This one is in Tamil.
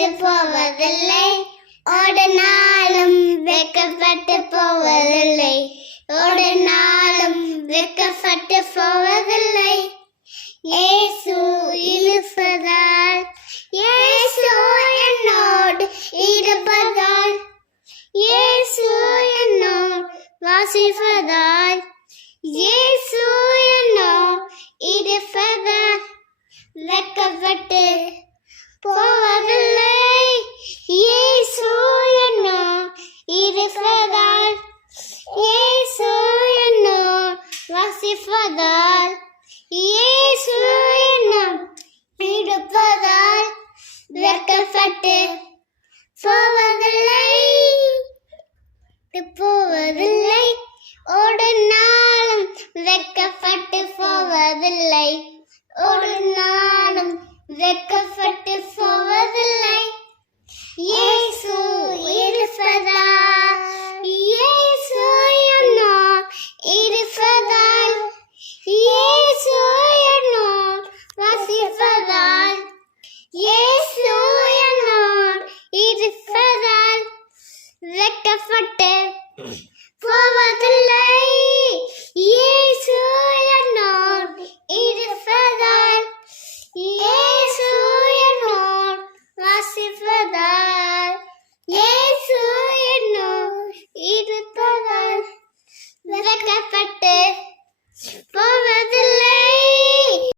வெக்கப்பட்டு போவதில்லை, ஒரு நாளும் வெக்கப்பட்டு போவதில்லை, ஒரு நாளும் வெக்கப்பட்டு போவதில்லை. இயேசு இருப்பதால், இயேசு என்னோடு இருப்பதால், இயேசு என்னோடு வாசிப்பதால், இயேசு என்னோடு இருப்பதால் வெக்கப்பட்டு போவதில்லை. இயேசு என்னோடு இருப்பதால், இயேசு என்னோடு வாசிப்பதால், இயேசு என்னோடு இருப்பதால் வெக்கப்பட்டு போவதில்லை, போவதில்லை, ஒரு நாளும் வெக்கப்பட்டு போவதில்லை, ஒரு நாளும் வெக்கப்பட்டு போவதில்லை. இயேசு இருப்பதால், இயேசு என்னோடு இருப்பதால், இயேசு என்னோடு வாசிப்பதால், இயேசு என்னோடு இருப்பதால் வெக்கப்பட்டு